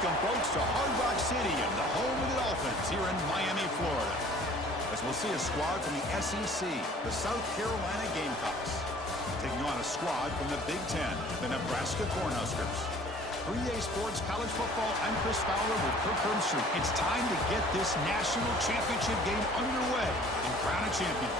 welcome folks to Hard Rock Stadium, the home of the Dolphins here in Miami, Florida. As we'll see a squad from the SEC, the South Carolina Gamecocks, taking on a squad from the Big Ten, the Nebraska Cornhuskers. 3A Sports College Football, I'm Chris Fowler with Kirk Herbstreit. It's time to get this national championship game underway and crown a champion.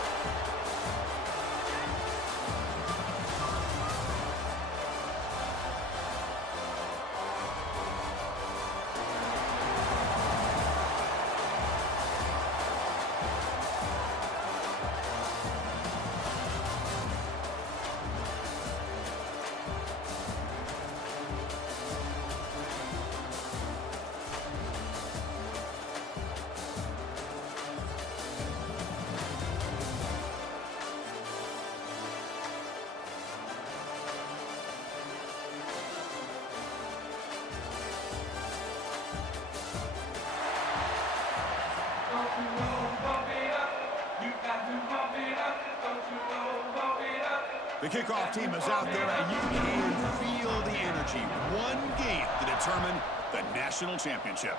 The kickoff team is out there, and you can feel the energy. One game to determine the national championship.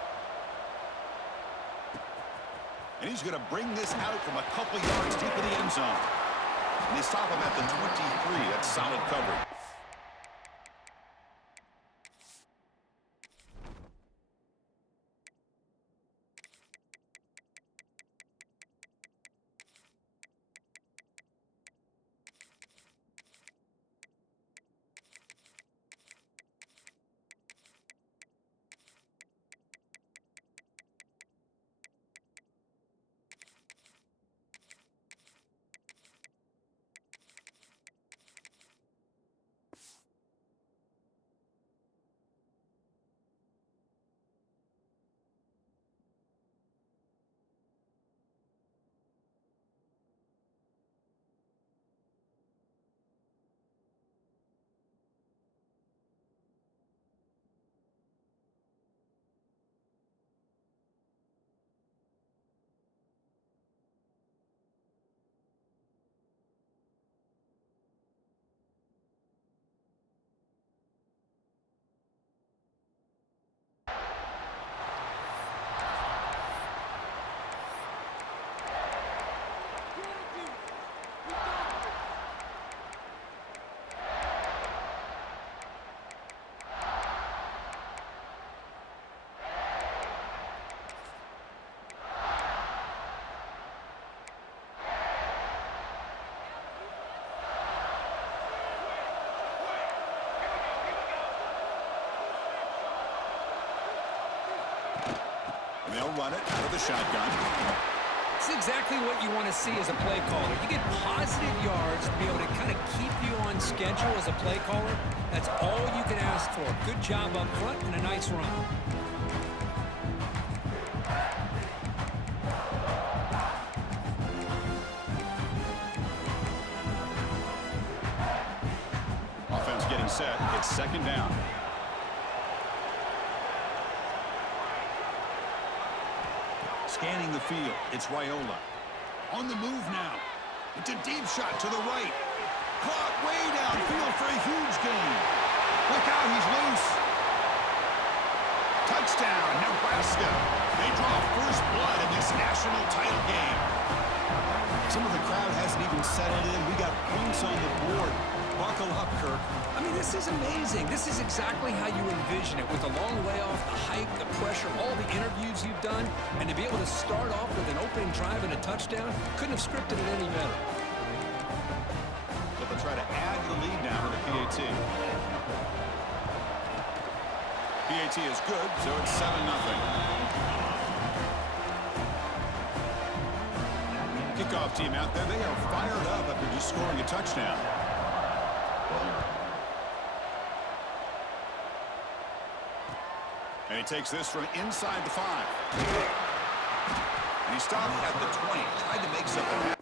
And he's going to bring this out from a couple yards deep in the end zone. And they stop him at the 23. That's solid coverage. And they'll run it out of the shotgun. It's exactly what you want to see as a play caller. You get positive yards to be able to kind of keep you on schedule as a play caller. That's all you can ask for. Good job up front and a nice run. Offense getting set. It's second down. Scanning the field, it's Raiola. On the move now. It's a deep shot to the right. Caught way downfield for a huge gain. Look out, he's loose. Touchdown, Nebraska. They draw first blood in this national title game. Some of the crowd hasn't even settled in. We got points on the board. Buckle up, Kirk. I mean, this is amazing. This is exactly how you envision it, with the long layoff, the hype, the pressure, all the interviews you've done, and to be able to start off with an opening drive and a touchdown, couldn't have scripted it any better. So they'll try to add the lead now to the PAT. PAT is good, so it's 7-0. Kickoff team out there, they are fired up after just scoring a touchdown. And he takes this from inside the 5. And he stopped at the 20, tried to make something happen.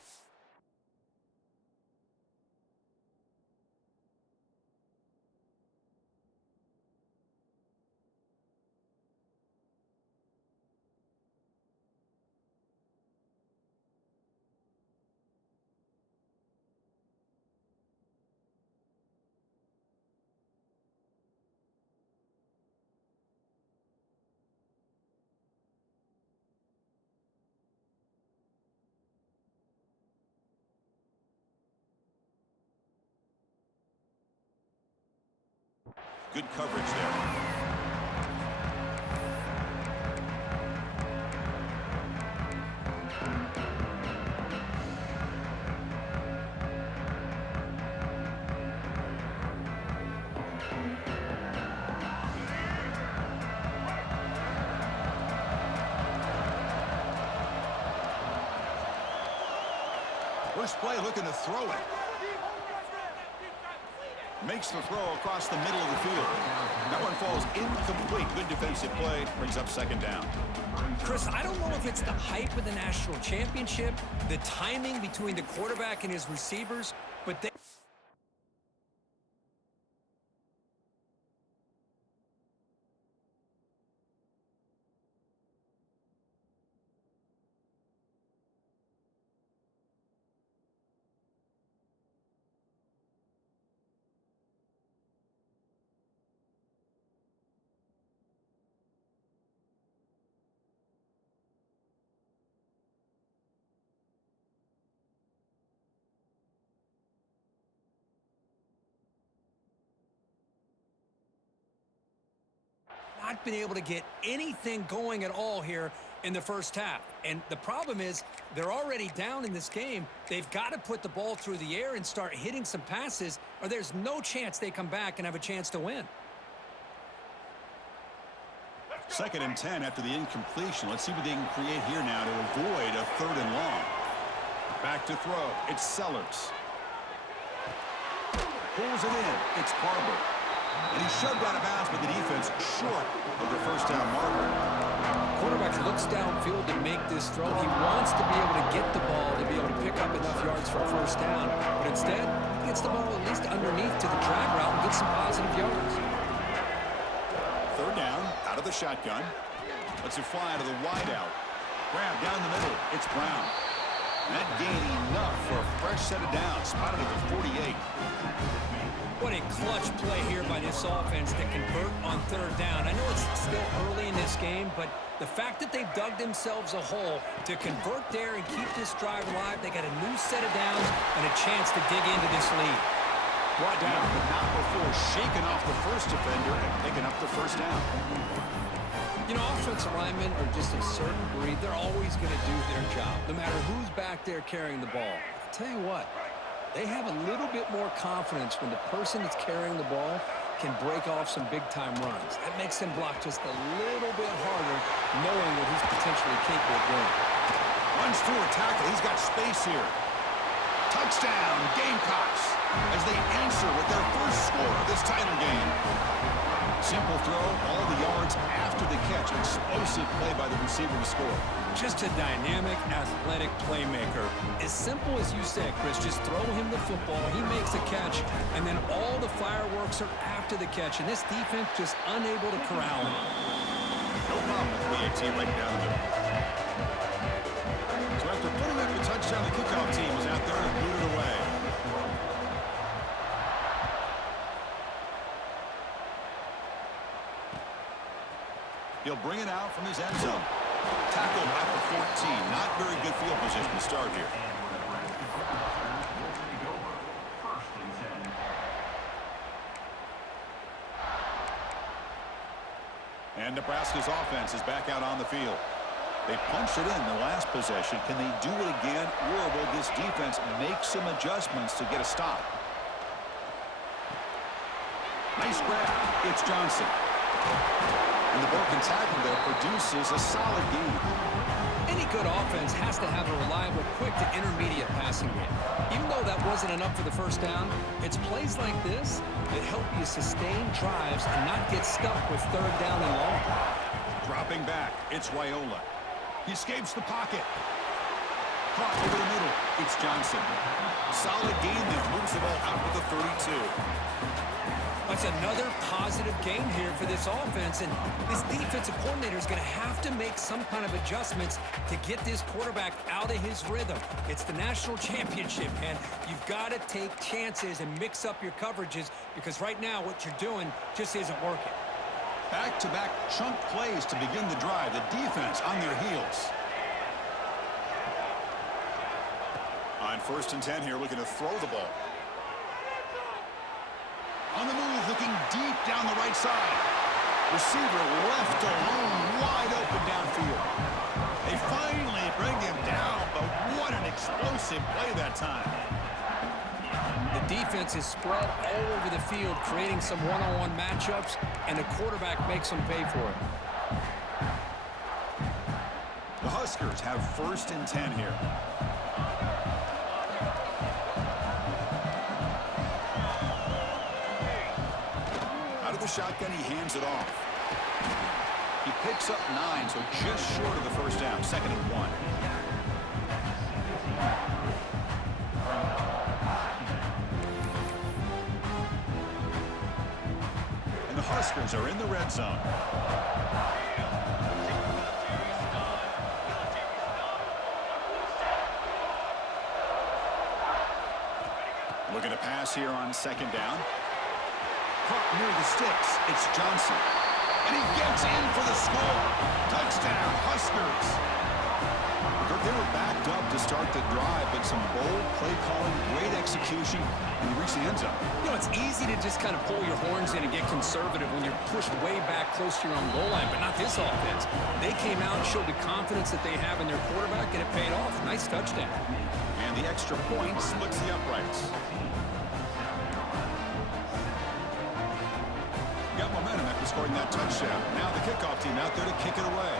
Good coverage there. First play looking to throw it. Makes the throw across the middle of the field. That one falls incomplete. Good defensive play. Brings up second down. Chris, I don't know if it's the hype of the national championship, the timing between the quarterback and his receivers, but they... not been able to get anything going at all here in the first half. And the problem is they're already down in this game. They've got to put the ball through the air and start hitting some passes, or there's no chance they come back and have a chance to win. 2nd and 10 after the incompletion. Let's see what they can create here now to avoid a 3rd and long. Back to throw. It's Sellers. Pulls it in. It's Barber. And he shoved out of bounds, but the defense short of the first down marker. Quarterback looks downfield to make this throw. He wants to be able to get the ball to be able to pick up enough yards for a first down, but instead he gets the ball at least underneath to the drag route and gets some positive yards. 3rd down, out of the shotgun. Lets it fly out of the wideout. Grab down the middle. It's Brown. That gain enough for a fresh set of downs. Spotted at the 48. What a clutch play here by this offense to convert on 3rd down. I know it's still early in this game, but the fact that they've dug themselves a hole to convert there and keep this drive alive, they got a new set of downs and a chance to dig into this lead. Brought down, but not before shaking off the first defender and picking up the first down. You know, offensive linemen are just a certain breed. They're always going to do their job, no matter who's back there carrying the ball. I'll tell you what, they have a little bit more confidence when the person that's carrying the ball can break off some big-time runs. That makes him block just a little bit harder, knowing what he's potentially capable of doing. Runs through a tackle. He's got space here. Touchdown, Gamecocks, as they answer with their first score of this title game. Simple throw, all the yards after the catch. Explosive play by the receiver to score. Just a dynamic, athletic playmaker. As simple as you said, Chris, just throw him the football, he makes a catch, and then all the fireworks are after the catch, and this defense just unable to corral him. No problem with the AT right down the middle. So after putting up a touchdown, the kickoff team was out there and blew it away. He'll bring it out from his end zone. Tackled at the 14. Not very good field position to start here. And Nebraska's offense is back out on the field. They punched it in the last possession. Can they do it again, or will this defense make some adjustments to get a stop? Nice grab. It's Johnson. And the broken tackle there produces a solid gain. Any good offense has to have a reliable, quick to intermediate passing game. Even though that wasn't enough for the first down, it's plays like this that help you sustain drives and not get stuck with 3rd down and long. Dropping back, it's Raiola. He escapes the pocket. Caught over the middle. It's Johnson. Solid gain there. Moves the ball out to the 32. That's another positive gain here for this offense, and this defensive coordinator is going to have to make some kind of adjustments to get this quarterback out of his rhythm. It's the national championship, man. You've got to take chances and mix up your coverages because right now what you're doing just isn't working. Back-to-back chunk plays to begin the drive. The defense on their heels. On 1st and 10 here, looking to throw the ball. On the move, the looking deep down the right side. Receiver left alone, wide open downfield. They finally bring him down, but what an explosive play that time. The defense is spread all over the field, creating some one-on-one matchups, and the quarterback makes them pay for it. The Huskers have 1st and 10 here. Out of the shotgun, he hands it off. He picks up 9, so just short of the first down. 2nd and 1. And the Huskers are in the red zone. Looking to pass here on 2nd down. Caught near the sticks. It's Johnson. And he gets in for the score. Touchdown, Huskers. They were backed up to start the drive, but some bold play calling, great execution, and he reached the end zone. You know, it's easy to just kind of pull your horns in and get conservative when you're pushed way back close to your own goal line, but not this offense. They came out and showed the confidence that they have in their quarterback, and it paid off. Nice touchdown. And the extra point splits the uprights. Got momentum after scoring that touchdown. Now the kickoff team out there to kick it away.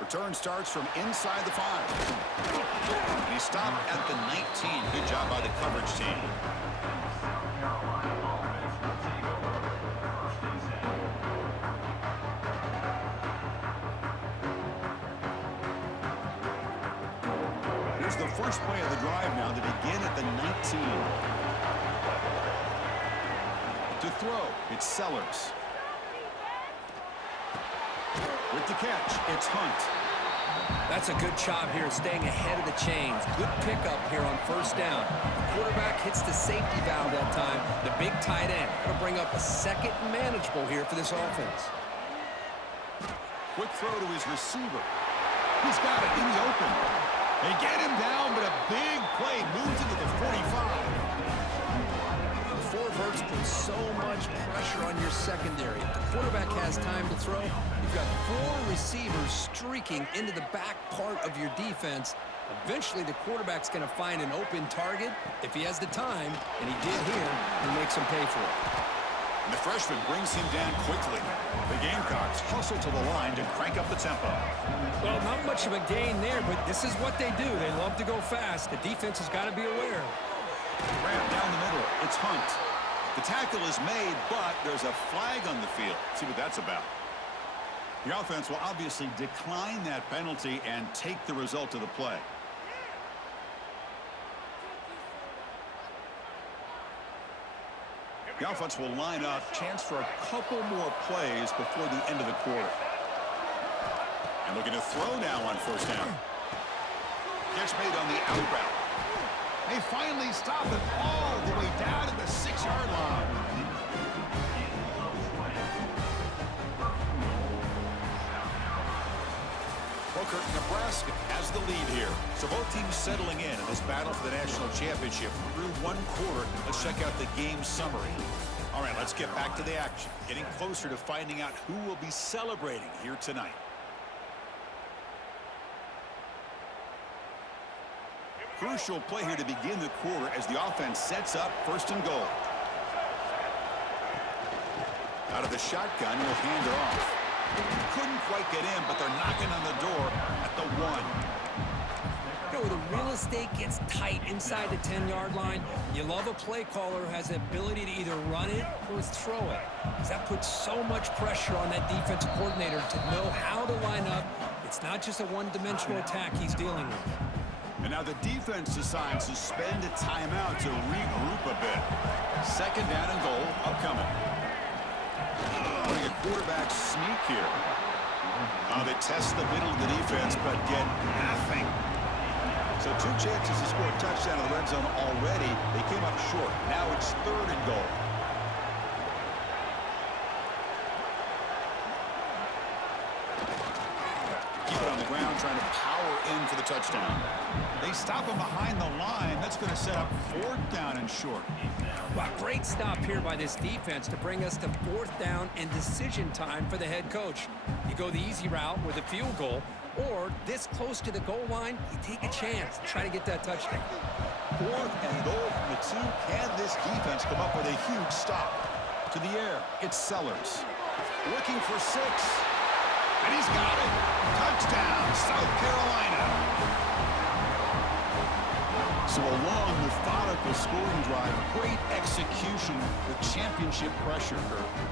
Return starts from inside the 5. And he stopped at the 19. Good job by the coverage team. Here's the first play of the drive now to begin at the 19. To throw, it's Sellers. With the catch, it's Hunt. That's a good job here staying ahead of the chains. Good pickup here on 1st down. The quarterback hits the safety valve that time. The big tight end. That'll bring up a 2nd manageable here for this offense. Quick throw to his receiver. He's got it in the open. They get him down, but a big play moves into the 45. Four verts put so much pressure on your secondary. If the quarterback has time to throw, you've got 4 receivers streaking into the back part of your defense. Eventually, the quarterback's going to find an open target. If he has the time, and he did here, he makes him pay for it. And the freshman brings him down quickly. The Gamecocks hustle to the line to crank up the tempo. Well, not much of a gain there, but this is what they do. They love to go fast. The defense has got to be aware. Grab down the middle. It's Hunt. The tackle is made, but there's a flag on the field. See what that's about. The offense will obviously decline that penalty and take the result of the play. The offense will line up. Chance for a couple more plays before the end of the quarter. And looking to throw now on 1st down. Catch made on the out route. They finally stop it all the way down to the 6-yard line. Well, Kurt, Nebraska has the lead here. So both teams settling in this battle for the national championship through 1 quarter. Let's check out the game summary. All right, let's get back to the action. Getting closer to finding out who will be celebrating here tonight. Crucial play here to begin the quarter as the offense sets up 1st and goal. Out of the shotgun, he'll hand it off. Couldn't quite get in, but they're knocking on the door at the 1. You know, the real estate gets tight inside the 10-yard line. You love a play caller who has the ability to either run it or throw it, because that puts so much pressure on that defensive coordinator to know how to line up. It's not just a one-dimensional attack he's dealing with. And now the defense decides to spend a timeout to regroup a bit. 2nd down and goal upcoming. Running a quarterback sneak here. They test the middle of the defense, but get nothing. So 2 chances to score a touchdown in the red zone already. They came up short. Now it's 3rd and goal. Keep it on the ground, trying to power in for the touchdown. They stop him behind the line. That's going to set up 4th down and short. Wow, great stop here by this defense to bring us to 4th down and decision time for the head coach. You go the easy route with a field goal, or this close to the goal line, you take a chance. Try to get that touchdown. 4th and goal from the 2. Can this defense come up with a huge stop? To the air, it's Sellers. Looking for 6. And he's got it. Touchdown, South Carolina. So a long, methodical scoring drive. Great execution with championship pressure.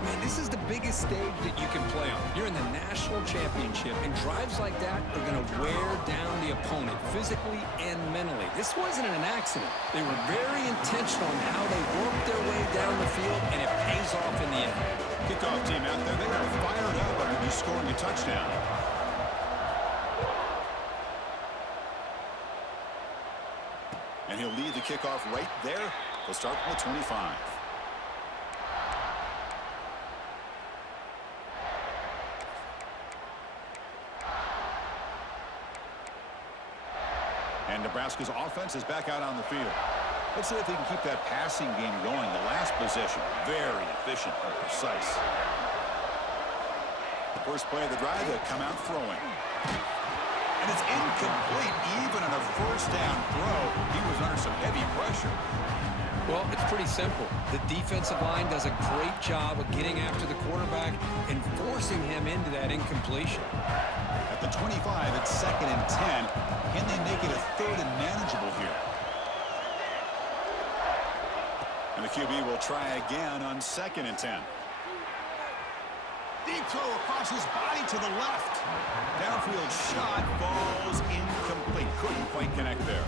Man, this is the biggest stage that you can play on. You're in the national championship, and drives like that are going to wear down the opponent physically and mentally. This wasn't an accident. They were very intentional in how they worked their way down the field, and it pays off in the end. Kickoff team out there, they are fired up after just scoring a touchdown. And he'll lead the kickoff right there. He'll start from the 25. And Nebraska's offense is back out on the field. Let's see if they can keep that passing game going. The last possession, very efficient and precise. First play of the drive, they come out throwing. And it's incomplete. Even on a 1st down throw, he was under some heavy pressure. Well, it's pretty simple. The defensive line does a great job of getting after the quarterback and forcing him into that incompletion. At the 25, it's 2nd and 10. Can they make it a 3rd and manageable here? And the QB will try again on 2nd and 10. Deep throw across his body to the left. Downfield shot falls incomplete. Couldn't quite connect there.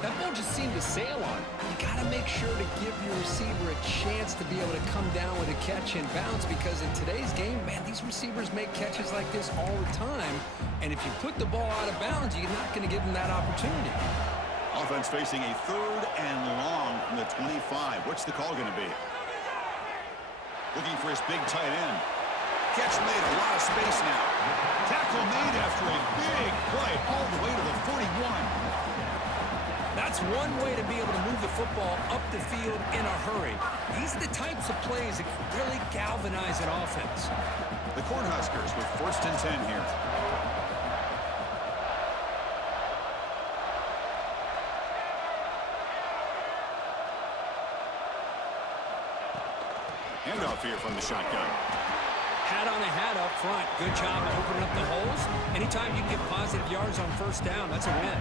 That ball just seemed to sail on. You got to make sure to give your receiver a chance to be able to come down with a catch and bounce, because in today's game, man, these receivers make catches like this all the time. And if you put the ball out of bounds, you're not going to give them that opportunity. Offense facing a 3rd and long from the 25. What's the call going to be? Looking for his big tight end. Catch made, a lot of space now. Tackle made after a big play all the way to the 41. That's one way to be able to move the football up the field in a hurry. These are the types of plays that can really galvanize an offense. The Cornhuskers with 1st and 10 here. Handoff here from the shotgun. Hat on a hat up front. Good job of opening up the holes. Anytime you can get positive yards on 1st down, that's a win.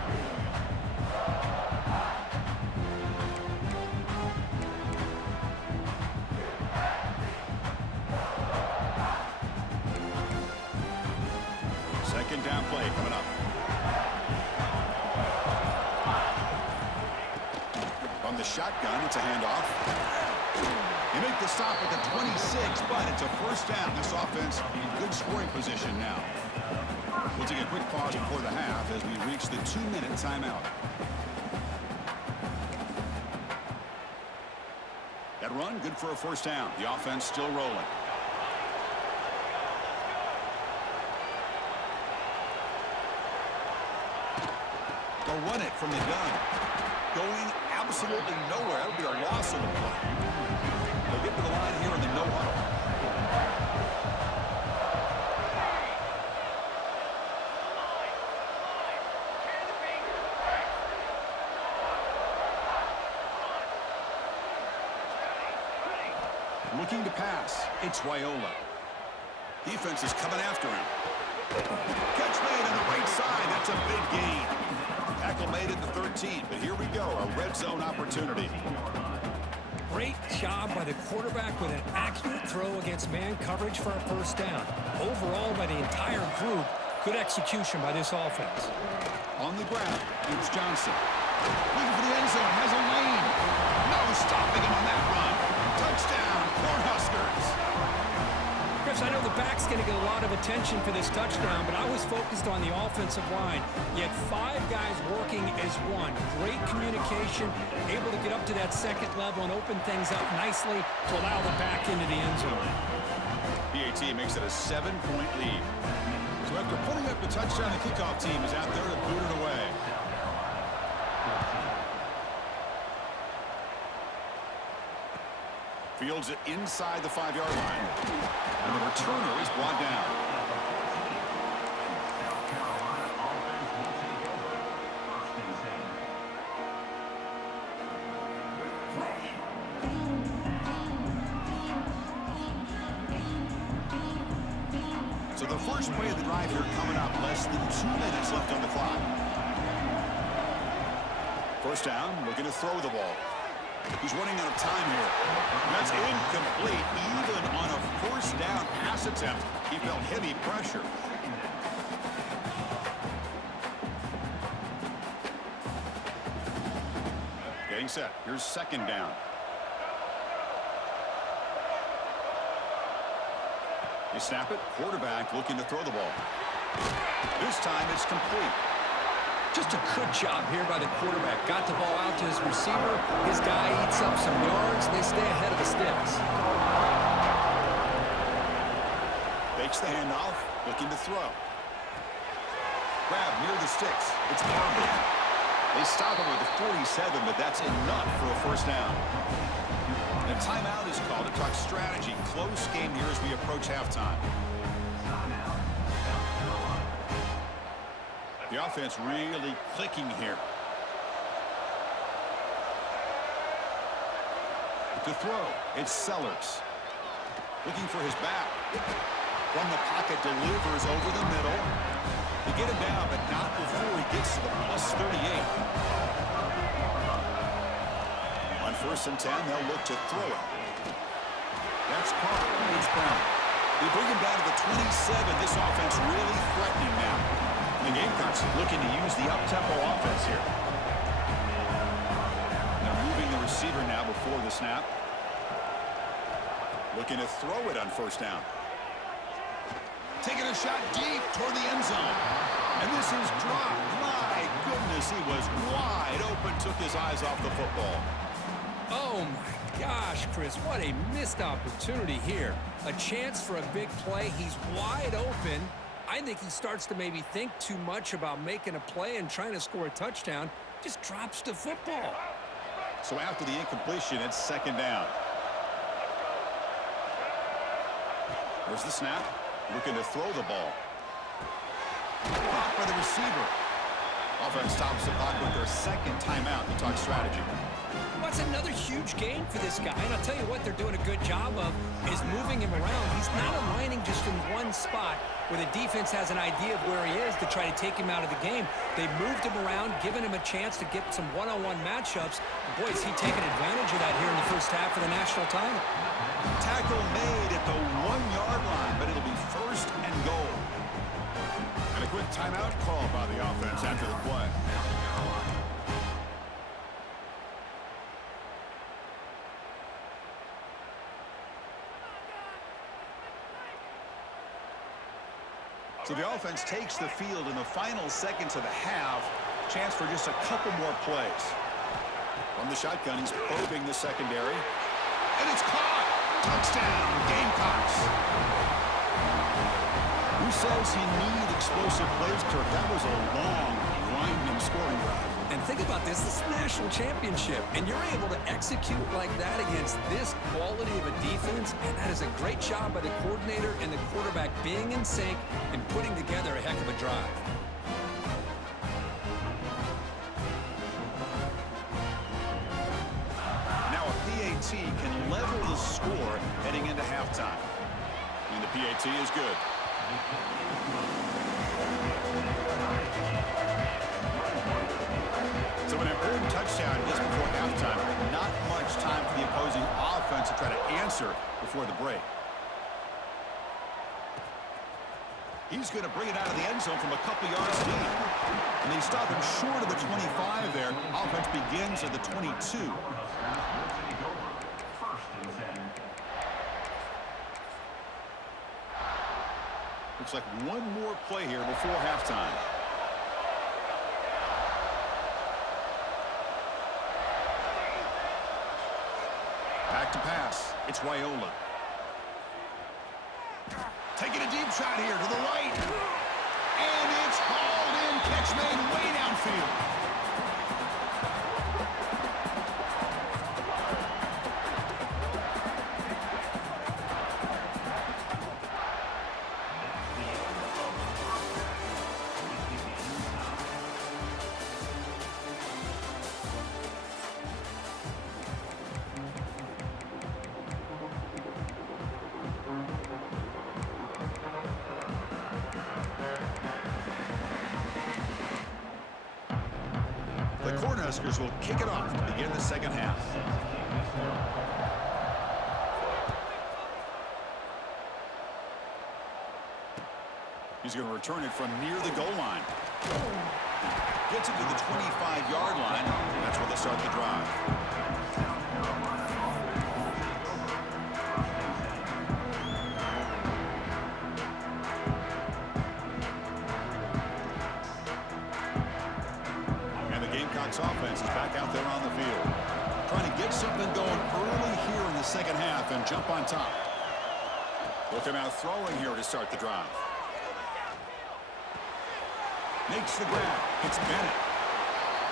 Second down play coming up. From the shotgun, it's a handoff. They make the stop at the 26, but it's a 1st down. This offense in good scoring position now. We'll take a quick pause before the half as we reach the 2-minute timeout. That run, good for a 1st down. The offense still rolling. They'll run it from the gun. Going absolutely nowhere. That'll be a loss of the play. They'll get to the line here in the no huddle. Looking to pass. It's Raiola. Defense is coming after him. Catch made on the right side. That's a big gain. Tackle made at the 13, but here we go, a red zone opportunity. Great job by the quarterback with an accurate throw against man coverage for a 1st down. Overall, by the entire group, good execution by this offense. On the ground, it's Johnson. Looking for the end zone, has a lane. No stopping him on that run. Touchdown, Cornhuskers. Chris, I know the back's going to get a lot of attention for this touchdown, but I was focused on the offensive line. You had 5 guys working as one. Great communication, able to get up to that 2nd level and open things up nicely to allow the back into the end zone. PAT makes it a 7-point lead. So So after putting up the touchdown, the kickoff team is out there to boot it away. Fields it inside the 5-yard line. And the returner is brought down. So the first play of the drive here coming up. Less than 2 minutes left on the clock. First down, looking to throw the ball. He's running out of time here. That's incomplete. Even on a first down pass attempt, he felt heavy pressure. Getting set. Here's second down. They snap it. Quarterback looking to throw the ball. This time it's complete. Just a good job here by the quarterback. Got the ball out to his receiver. His guy eats up some yards. They stay ahead of the sticks. Fakes the handoff. Looking to throw. Grab near the sticks. It's Barber. They stop him at the 47, but that's enough for a first down. And a timeout is called to talk strategy. Close game here as we approach halftime. The offense really clicking here. To throw, it's Sellers. Looking for his back. From the pocket, delivers over the middle. They get him down, but not before he gets to the plus 38. On 1st and 10, they'll look to throw it. That's caught. It's Brown. They bring him down to the 27. This offense really threatening now. The Gamecocks looking to use the up-tempo offense here. They're moving the receiver now before the snap. Looking to throw it on 1st down. Taking a shot deep toward the end zone. And this is dropped. My goodness, he was wide open, took his eyes off the football. Oh, my gosh, Chris, what a missed opportunity here. A chance for a big play. He's wide open. I think he starts to maybe think too much about making a play and trying to score a touchdown. Just drops the football. So after the incompletion, it's 2nd down. There's the snap. Looking to throw the ball. Caught by the receiver. Offense stops the clock with their 2nd timeout to talk strategy. That's another huge game for this guy. And I'll tell you what they're doing a good job of is moving him around. He's not aligning just in one spot where the defense has an idea of where he is to try to take him out of the game. They moved him around, given him a chance to get some one-on-one matchups. Boy, is he taking advantage of that here in the first half of the national title. Tackle made at the 1-yard line, but it'll be 1st and goal. And a quick timeout call by the offense after the play. So the offense takes the field in the final seconds of the half. Chance for just a couple more plays. From the shotgun, he's probing the secondary. And it's caught! Touchdown, Gamecocks! Who says he needs explosive plays, Kirk? That was a long, grinding scoring drive. And think about this is a national championship, and you're able to execute like that against this quality of a defense, and that is a great job by the coordinator and the quarterback being in sync and putting together a heck of a drive. Now a PAT can level the score heading into halftime. And the PAT is good. So an important touchdown just before halftime. Not much time for the opposing offense to try to answer before the break. He's going to bring it out of the end zone from a couple yards deep. And they stop him short of the 25 there. Offense begins at the 22. Looks like one more play here before halftime. Back to pass. It's Raiola. Taking a deep shot here to the right. And it's hauled in. Catch made way downfield. The Cornhuskers will kick it off to begin the second half. He's going to return it from near the goal line. Gets it to the 25-yard line. That's where they'll start the drive. Offense is back out there on the field. Trying to get something going early here in the second half and jump on top. Look him out throwing here to start the drive. Makes the grab. It's Bennett.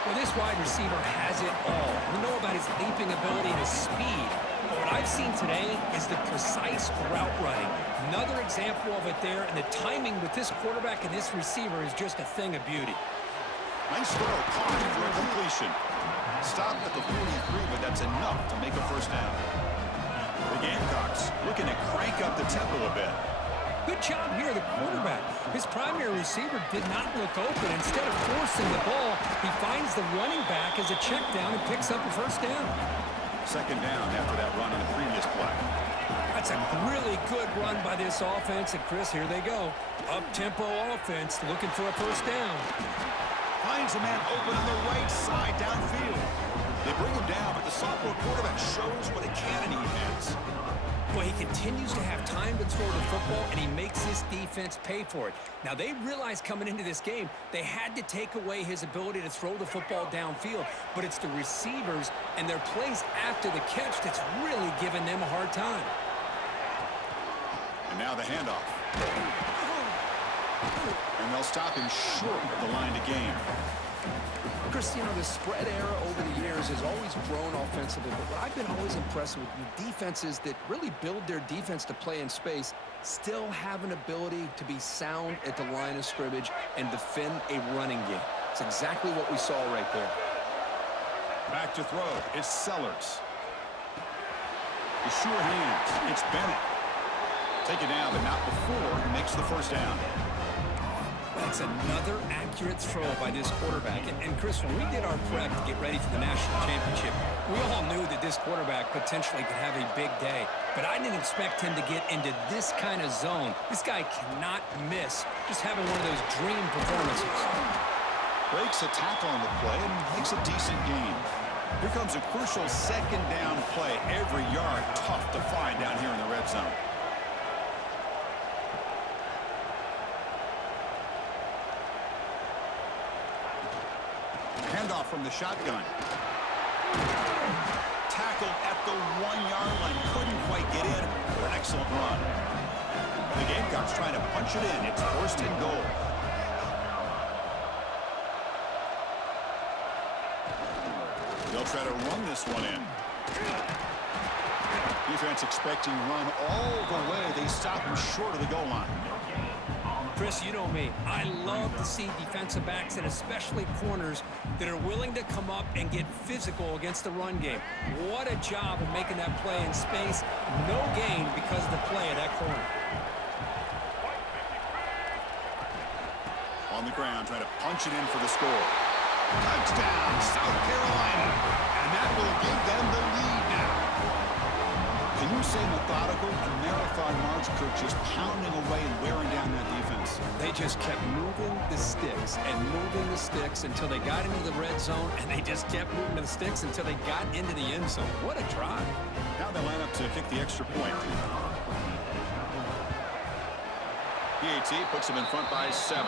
Well, this wide receiver has it all. We know about his leaping ability and his speed. But what I've seen today is the precise route running. Another example of it there, and the timing with this quarterback and this receiver is just a thing of beauty. Nice throw, caught for a completion. Stopped at the 43, but that's enough to make a first down. The Gamecocks looking to crank up the tempo a bit. Good job here, the quarterback. His primary receiver did not look open. Instead of forcing the ball, he finds the running back as a check down and picks up a first down. Second down after that run on the previous play. That's a really good run by this offense. And, Chris, here they go. Up-tempo offense looking for a first down. Finds a man open on the right side downfield. They bring him down, but the sophomore quarterback shows what a cannon he has. Well, he continues to have time to throw the football, and he makes his defense pay for it. Now, they realized coming into this game, they had to take away his ability to throw the football downfield, but it's the receivers and their plays after the catch that's really giving them a hard time. And now the handoff. And they'll stop him short of the line to gain. Chris, you know, the spread era over the years has always grown offensively, but what I've been always impressed with defenses that really build their defense to play in space still have an ability to be sound at the line of scrimmage and defend a running game. It's exactly what we saw right there. Back to throw. It's Sellers. The sure hands. It's Bennett. Take it down, but not before he makes the first down. That's another accurate throw by this quarterback. And Chris, when we did our prep to get ready for the national championship, we all knew that this quarterback potentially could have a big day. But I didn't expect him to get into this kind of zone. This guy cannot miss. Just having one of those dream performances. Breaks a tackle on the play and makes a decent gain. Here comes a crucial second down play. Every yard tough to find down here in the red zone. Handoff from the shotgun. Tackled at the 1-yard line. Couldn't quite get in for an excellent run. The Gamecocks trying to punch it in. It's first and goal. They'll try to run this one in. Defense expecting run all the way. They stop him short of the goal line. Chris, you know me. I love to see defensive backs and especially corners that are willing to come up and get physical against the run game. What a job of making that play in space. No gain because of the play of that corner. On the ground, trying to punch it in for the score. Touchdown, South Carolina. And that will give them the lead now. Can you say methodical? A marathon march, Kirk, just pounding away and wearing down that defense. They just kept moving the sticks and moving the sticks until they got into the red zone, and they just kept moving the sticks until they got into the end zone. What a drive. Now they line up to kick the extra point. PAT puts them in front by 7.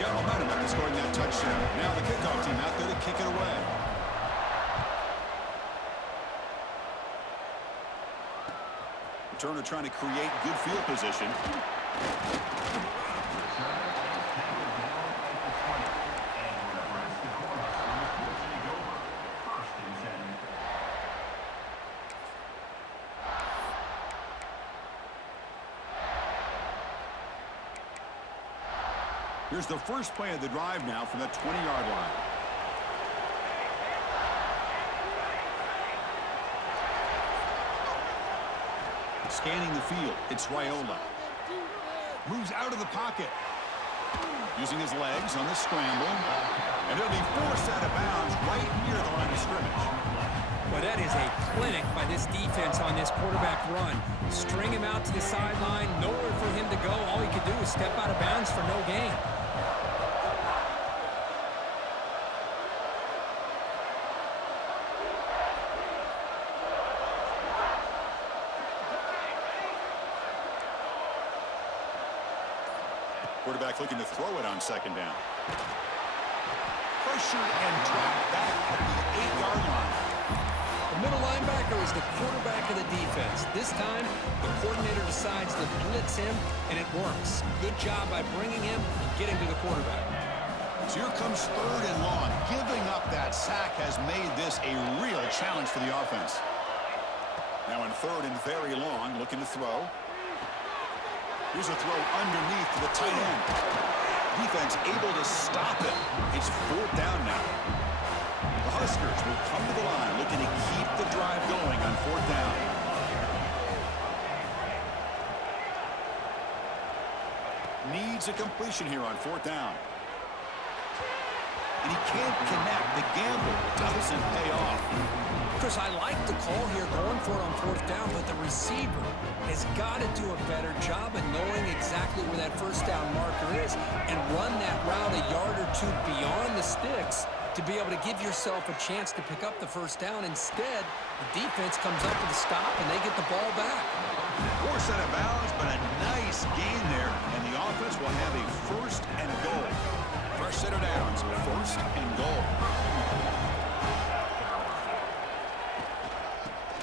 Got momentum after scoring that touchdown. Now the kickoff team out there to kick it away. returner trying to create good field position. Here's the first play of the drive now from the 20-yard line. Scanning the field, it's Raiola. Moves out of the pocket. Using his legs on the scramble. And he'll be forced out of bounds right near the line of scrimmage. Well, that is a clinic by this defense on this quarterback run. String him out to the sideline, nowhere for him to go. All he could do is step out of bounds for no gain. Quarterback looking to throw it on second down. Pressured and dropped back at the 8-yard line. The middle linebacker is the quarterback of the defense. This time, the coordinator decides to blitz him, and it works. Good job by bringing him and getting to the quarterback. So here comes 3rd and long. Giving up that sack has made this a real challenge for the offense. Now in 3rd and very long, looking to throw. Here's a throw underneath to the tight end. Defense able to stop it. It's 4th down now. The Huskers will come to the line looking to keep the drive going on 4th down. Needs a completion here on 4th down. And he can't connect. The gamble doesn't pay off. Chris, I like the call here going for it on 4th down, but the receiver has got to do a better job of knowing exactly where that 1st down marker is and run that route a yard or two beyond the sticks to be able to give yourself a chance to pick up the 1st down. Instead, the defense comes up with a stop and they get the ball back. Forced out of bounds, but a nice gain there, and the offense will have a 1st and goal. Fresh set of downs, 1st and goal.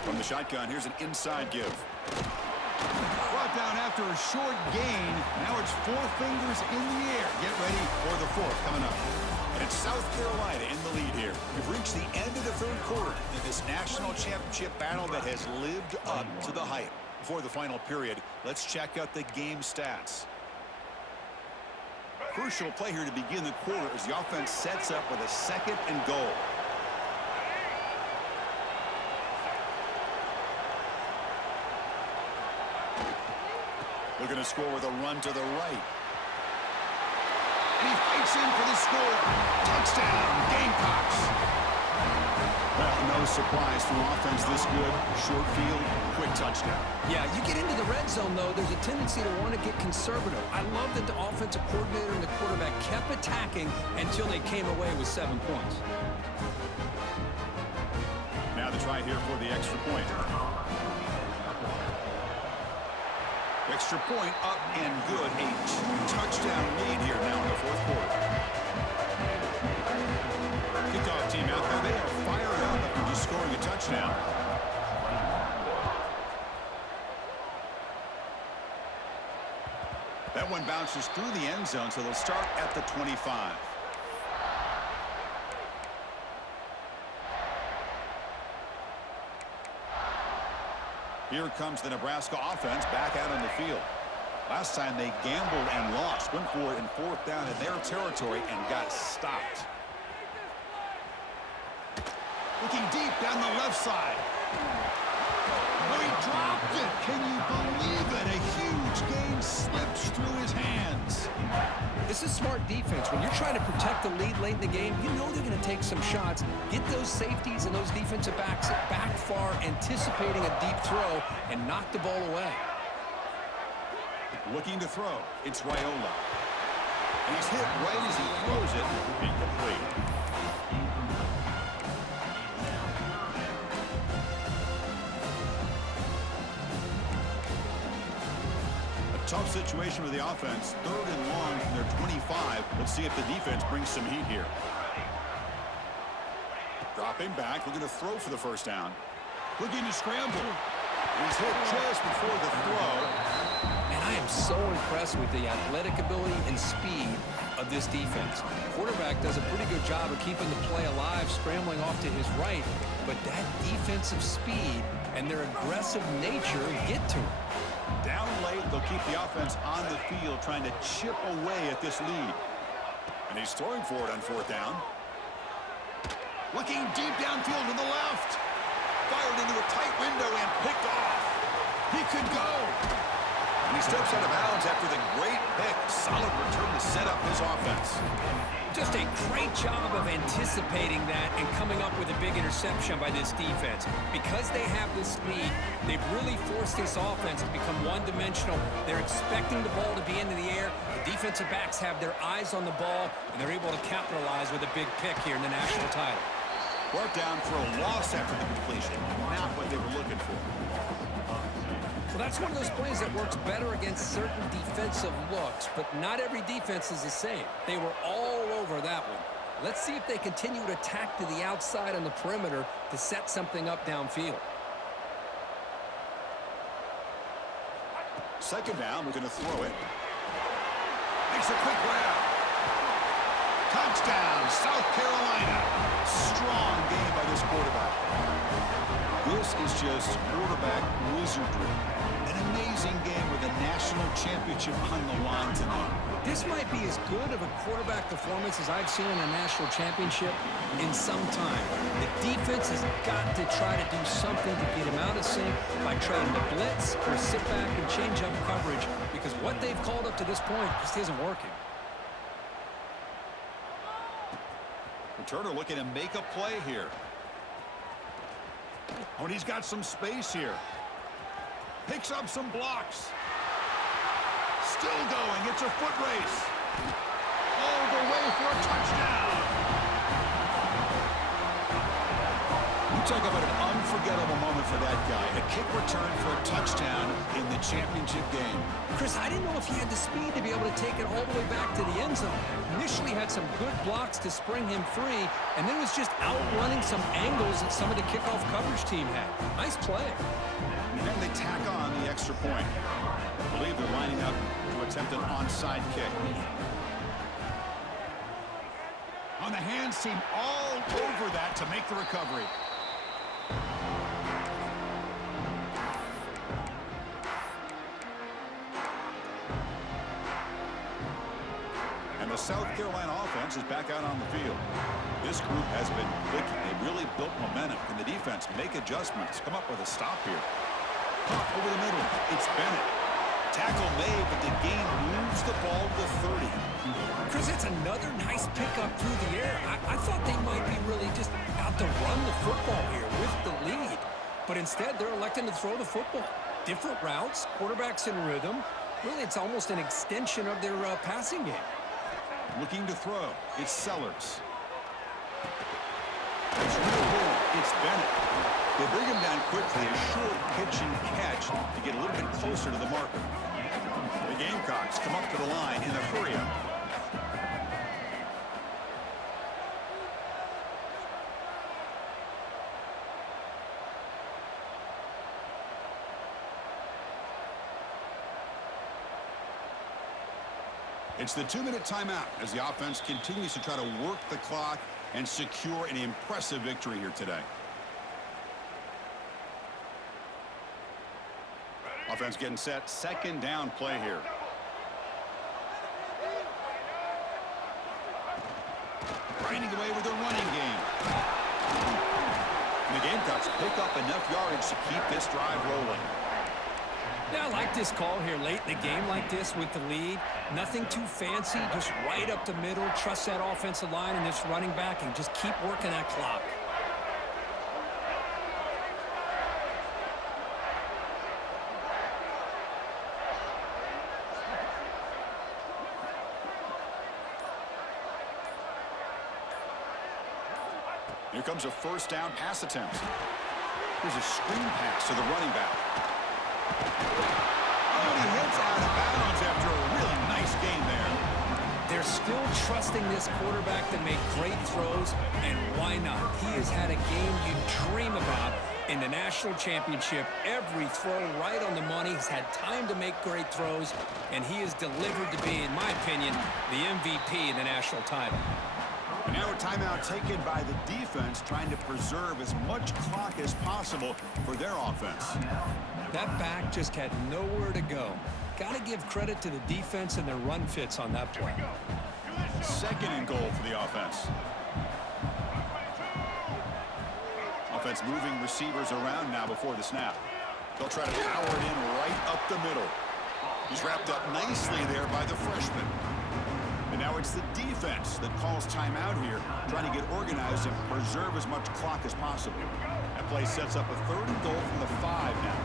From the shotgun, here's an inside give. Brought down after a short gain. Now it's 4 fingers in the air. Get ready for the 4th coming up. And it's South Carolina in the lead here. We've reached the end of the 3rd quarter in this national championship battle that has lived up to the hype. Before the final period, let's check out the game stats. Crucial play here to begin the quarter as the offense sets up with a 2nd and goal. Looking to score with a run to the right. And he fights in for the score. Touchdown, Gamecocks. Well, no surprise from offense this good. Short field, quick touchdown. Yeah, you get into the red zone, though, there's a tendency to want to get conservative. I love that the offensive coordinator and the quarterback kept attacking until they came away with 7 points. Now the try here for the extra point. Extra point up and good. A 2-touchdown lead here now in the 4th quarter. Kickoff team out there. They are fired up after just scoring a touchdown. That one bounces through the end zone, so they'll start at the 25. Here comes the Nebraska offense back out on the field. Last time they gambled and lost. Went for it in 4th down in their territory and got stopped. Looking deep down the left side. Oh, he dropped it. Can you believe it? A huge gain slips through his hands. This is smart defense. When you're trying to protect the lead late in the game, you know they're going to take some shots. Get those safeties and those defensive backs back far, anticipating a deep throw, and knock the ball away. Looking to throw. It's Raiola. And he's hit right as he throws it. Incomplete. Tough situation with the offense. 3rd and long from their 25. Let's see if the defense brings some heat here. Dropping back, looking to throw for the 1st down. Looking to scramble. He's hit just before the throw. And I am so impressed with the athletic ability and speed of this defense. Quarterback does a pretty good job of keeping the play alive, scrambling off to his right, but that defensive speed and their aggressive nature get to him. Down late, they'll keep the offense on the field, trying to chip away at this lead. And he's throwing for it on fourth down. Looking deep downfield to the left. Fired into a tight window and picked off. He could go. And he steps out of bounds after the great pick. Solid return to set up his offense. Just a great job of anticipating that and coming up with a big interception by this defense. Because they have this lead, they've really forced this offense to become one-dimensional. They're expecting the ball to be into the air. The defensive backs have their eyes on the ball, and they're able to capitalize with a big pick here in the national title. Brought down for a loss after the completion. Not what they were looking for. Well, that's one of those plays that works better against certain defensive looks, but not every defense is the same. They were all over that one. Let's see if they continue to attack to the outside on the perimeter to set something up downfield. Second down, we're going to throw it. Makes a quick grab. Touchdown, South Carolina. Strong game by this quarterback. This is just quarterback wizardry. An amazing game with a national championship on the line tonight. This might be as good of a quarterback performance as I've seen in a national championship in some time. The defense has got to try to do something to get him out of sync by trying to blitz or sit back and change up coverage, because what they've called up to this point just isn't working. Turner looking to make a play here. Oh, and he's got some space here. Picks up some blocks. Still going. It's a foot race. All the way for a touchdown. You talk about an unforgettable moment for that guy. A kick return for a touchdown in the championship game. Chris, I didn't know if he had the speed to be able to take it all the way back to the end zone. Initially had some good blocks to spring him free, and then was just outrunning some angles that some of the kickoff coverage team had. Nice play. And then they tack on the extra point. I believe they're lining up to attempt an onside kick. On the hands team all over that to make the recovery. And the South Carolina offense is back out on the field. This group has been clicking. They've really built momentum. Can the defense make adjustments? Come up with a stop here. Pop over the middle. It's Bennett. Tackle made, but the game moves the ball to 30. Chris, it's another nice pickup through the air. I thought they might be really just out to run the football here with the lead. But instead, they're electing to throw the football. Different routes, quarterbacks in rhythm. Really, it's almost an extension of their passing game. Looking to throw. It's Sellers. It's real good. It's Bennett. They bring him down quickly. A short pitch and catch to get a little bit closer to the marker. The Gamecocks come up to the line in a hurry-up. It's the 2-minute timeout as the offense continues to try to work the clock and secure an impressive victory here today. Offense getting set. Second down play here. Grinding away with their running game. And the Gamecocks pick up enough yardage to keep this drive rolling. Yeah, I like this call here late in the game like this with the lead. Nothing too fancy, just right up the middle. Trust that offensive line and this running back and just keep working that clock. Here comes a first down pass attempt. Here's a screen pass to the running back. Oh, and he heads out of bounds after a really nice game there. They're still trusting this quarterback to make great throws, and why not? He has had a game you dream about in the national championship. Every throw right on the money. He's had time to make great throws, and he is delivered to be, in my opinion, the MVP in the national title. And now a timeout taken by the defense, trying to preserve as much clock as possible for their offense. That back just had nowhere to go. Got to give credit to the defense and their run fits on that play. Second and goal for the offense. Offense moving receivers around now before the snap. They'll try to power it in right up the middle. He's wrapped up nicely there by the freshman. And now it's the defense that calls timeout here, trying to get organized and preserve as much clock as possible. That play sets up a third and goal from the 5 now.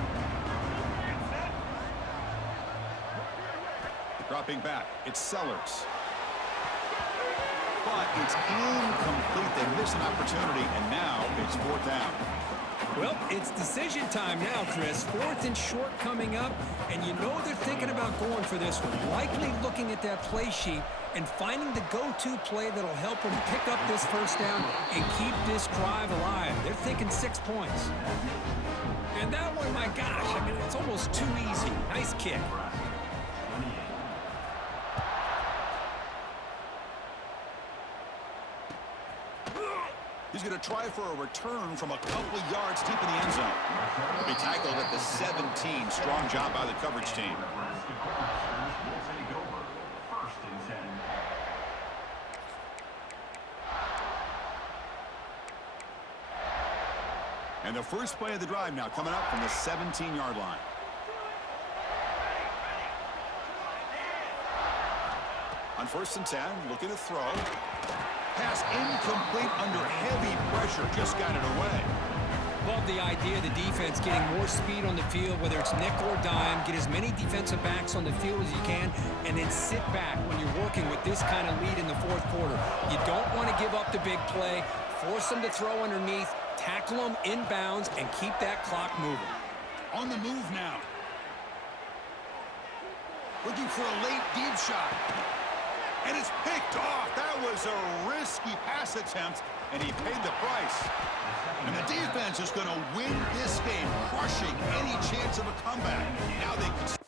Dropping back, it's Sellers. But it's incomplete. They miss an opportunity, and now it's 4th down. Well, it's decision time now, Chris. 4th and short coming up, and you know they're thinking about going for this one. Likely looking at that play sheet and finding the go-to play that'll help them pick up this first down and keep this drive alive. They're thinking 6 points. And that one, my gosh, I mean, it's almost too easy. Nice kick. He's going to try for a return from a couple of yards deep in the end zone. He'll be tackled at the 17. Strong job by the coverage team. And the first play of the drive now coming up from the 17-yard line. On 1st and 10, looking to throw. Pass incomplete under heavy pressure. Just got it away. Love the idea of the defense getting more speed on the field, whether it's nickel or dime. Get as many defensive backs on the field as you can, and then sit back when you're working with this kind of lead in the 4th quarter. You don't want to give up the big play. Force them to throw underneath. Tackle them inbounds and keep that clock moving. On the move now. Looking for a late deep shot. And it's picked off. That was a risky pass attempt, and he paid the price. And the defense is going to win this game, crushing any chance of a comeback. Now they can